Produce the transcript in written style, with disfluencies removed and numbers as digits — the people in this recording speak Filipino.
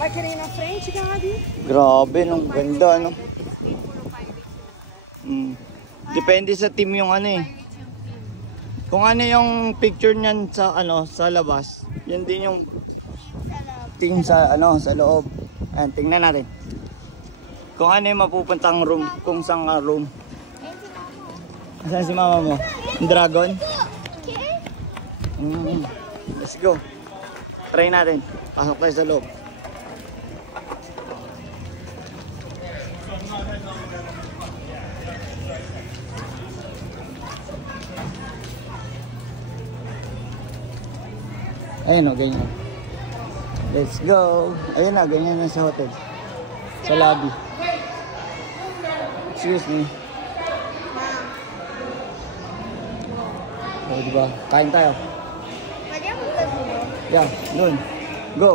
Vai querer ir na frente, Gabi? Grabe, no? Ganda, no? Depende sa team yung ano eh. Kung ano yung picture niyan sa ano sa labas, yun din yung team sa ano sa loob. Ayan, tingnan natin. Kung ano yung mapupuntang room, kung saan room. Saan si mama mo? Dragon? Let's go. Try natin. Pasok tayo sa loob. Ayun o, ganyan. Let's go. Ayun na, ganyan na sa hotel. Sa lobby. Excuse me. O, diba? Kain tayo. Pwede ako sa sulo? Yeah, dun. Go.